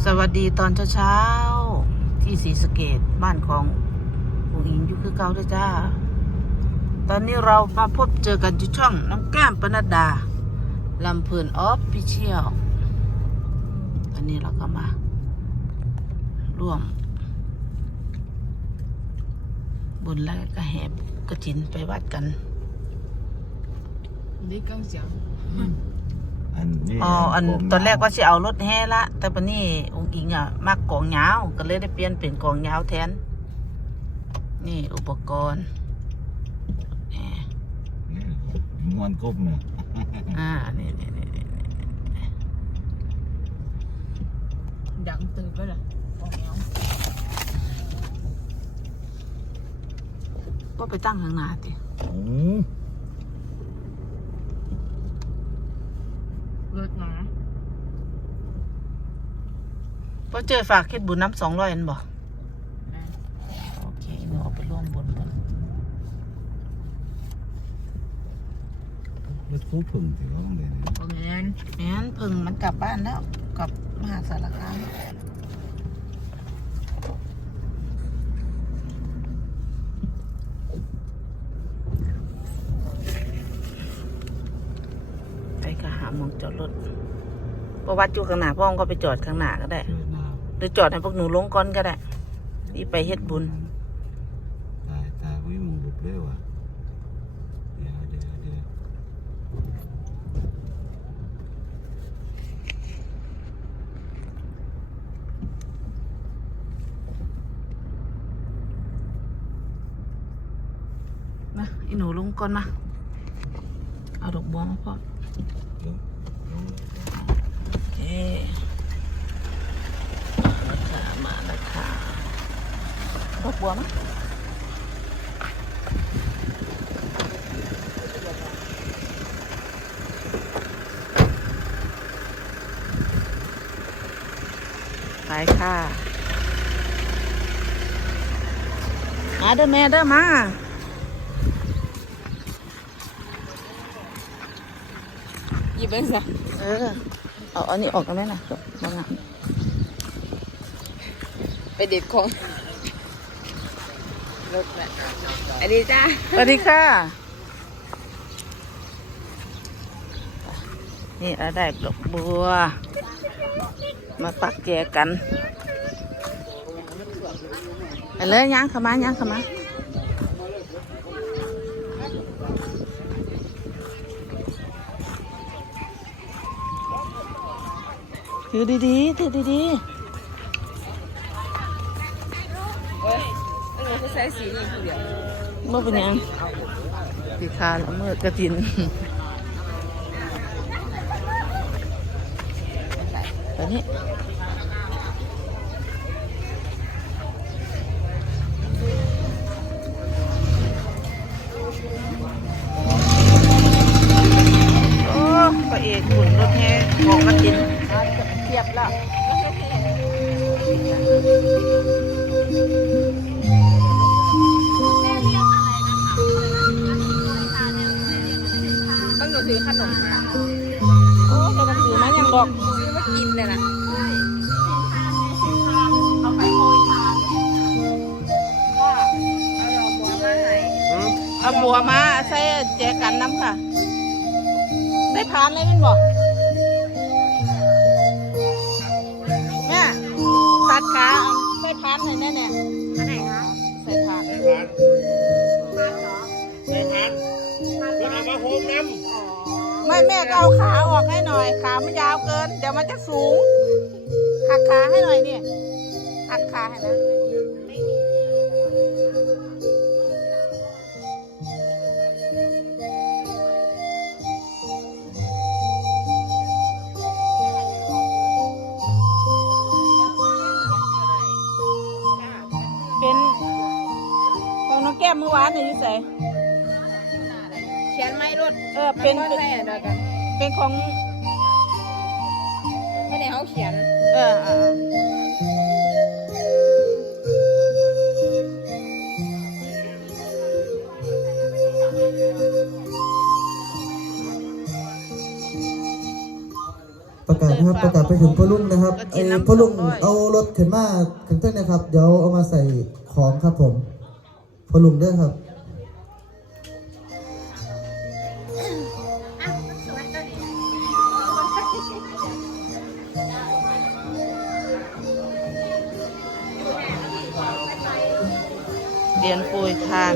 สวัสดีตอนเช้าๆที่ศรีสะเกดบ้านของอุ๋งอิงยุคือเก่าด้วยจ้า ตอนนี้เรามาพบเจอกันที่ช่องน้องแก้มปนัดดาลำเพลินออฟพิเชียลอันนี้เราก็มา ร่วม บุญแล้วก็แหบกระจินไปวัดกันได้กังเสียง อันนี้อ๋ออันตอนแรกว่าจะเอารถแห่ละ แต่ปนี้องค์อิงอะมักกองยาวก็เลยได้เปลี่ยนเป็นกองยาวแทน นี่อุปกรณ์มวนกบเนี่ยอ่านี่นี่นี่นี่ดังตื่นไปเลยกองยาวก็ไปตั้งข้างหน้าติ เจอฝากเฮ็ดบุญน้ำสองร้อยอันบอกโอเคหนูเอาไปร่วมบุญกันรถคู่ผึ่งถือว่าต้องเรียนโอเคแม่นเพึ่งมันกลับบ้านแล้วกลับมหาสารคามไปก็หาหมองจอดรถประวัติอยู่ข้างหน้าพ่อมก็ไปจอดข้างหน้าก็ได้เจอห น้าหรือจอดให้พวกหนูลงก่อนก็ได้นี่ไปเฮ็ดบุญ ตายตายวิ่งมึงบุกเลยว่ะเดี๋ยวเดี๋ยวเดี๋ยวมาอีหนูลงก่อนมา เอาดอกบัวมาพ่อเดี๋ยวโอเคราคามาราคา ดกบัวมั้งไปค่ะมาเด้อแม่เด้อมาหยิบเองสิเออเอาอันนี้ออกกันไหมน่ะบางอ่าไปเด็ดของ รถแหละอันนี้จ้าสวัสดีค่ะ นี่เราได้ดอกบัว มาปักแจกันไปเลยย่างข้ามาย่างเข้ามาถือดีๆถือดีเเอ้ยเขาใส่สีนี่ผู้เดียวๆเมื่อเป็นหยังสีขาแล้วเมื่อกระถินตอนนี้โอ้พระเอกหุ่นรถแห่ของกระถินเทียบแล้ว กระถือมาอย่างดอกซื้อมากินเลยล่ะเอาไปโปรยทานเอาดอกบัวมาให้เอาบัวมาใส่แจกันน้ำค่ะ ได้พานเลยมันบอกแม่ตัดขาได้พานเลยแน่แน่อันไหนคะใส่พานไม่ แม่ก็เอาขาออกให้หน่อย ขามันยาวเกิน เดี๋ยวมันจะสูง หักขาให้หน่อยนี่หักขาให้นะเป็นของน้องแก้มเมื่อวานนี่อยู่ใส่ รถเออเป็นมันก็ใส่อันเดียวกันเป็นของ ไม่ได้เขาเขียนเออเออเออประกาศให้นะครับประกาศไปถึงพ่อลุงนะครับก็กิไอ้นน้ำพ่อลุงสองร้อยเอารถขึ้นมาขึ้นเต้นนะครับ เดี๋ยวเอามาใส่ของครับผมพ่อลุงเด้อครับ เรียนปุยคาน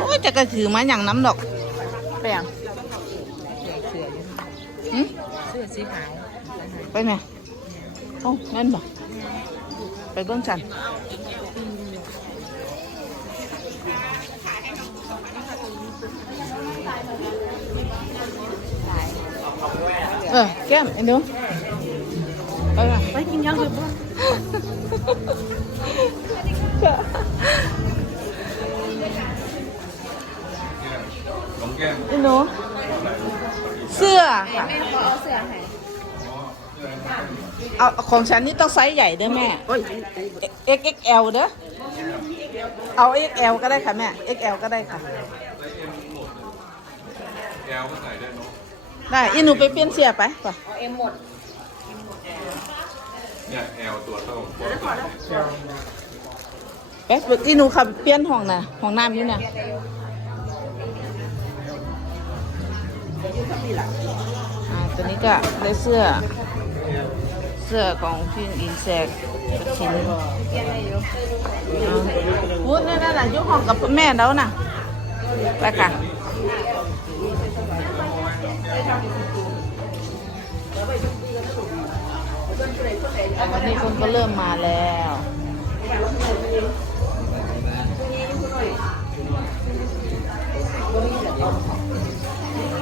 โอ้ยจะกระถือมาอย่างน้ำดอกไปอย่างเสืออยู่หืมเสื้อสีขาวไปไหมโอ้แม่นบอกไปเบื้องฉันเออแก้มไอ้หนูไปว่ะไปกินยังเลยบ้ อ้หนูเสื้อค่ะแม่ขอเอาเสื้อให้เอาของฉันนี่ต้องไซส์ใหญ่เด้อแม่ XXL เด้อ เอา XL ก็ได้ค่ะแม่ XL ก็ได้ค่ะแอลก็ใส่ได้เนาะได้อีหนูไปเปลี่ยนเสื้อไปป่ะเอาเอ็มหมดเนี่ยแอลตัวเท่าไปอีหนูขับเปลี่ยนห้องน่ะห้องน้ำอยู่เนี่ย อ่าตัวนี้ก็ได้เสื้อ เสื้อของพี่อินแซกชิ้นพูดนั่นน่ะยุ่ห้องกับแม่แล้วน่ะไปค่ะวันนี้คนก็เริ่มมาแล้ว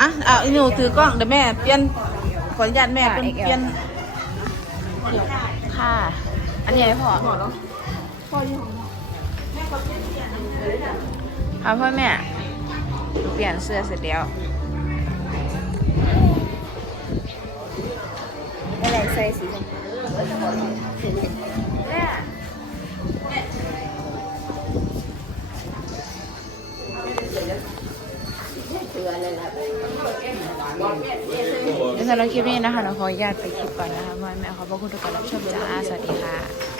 อะเอาอีหนูถือกล้องเดี๋ยวแม่เปลี่ยนขออนุญาตแม่เป็นเปลี่ยนค่ะ อันนี้ให้พ่อพ่อเนาะพ่อที่ของพ่อแม่เปลี่ยนเสื้อเสร็จแล้วอะไรใส่สีชมพู สำหรับคลิปนี้นะคะเราขออนุญาตไปคลิปก่อนนะคะพ่แม่ขอบพระคุณทุกคนรรับชมจ้าสวัสดีค่ะ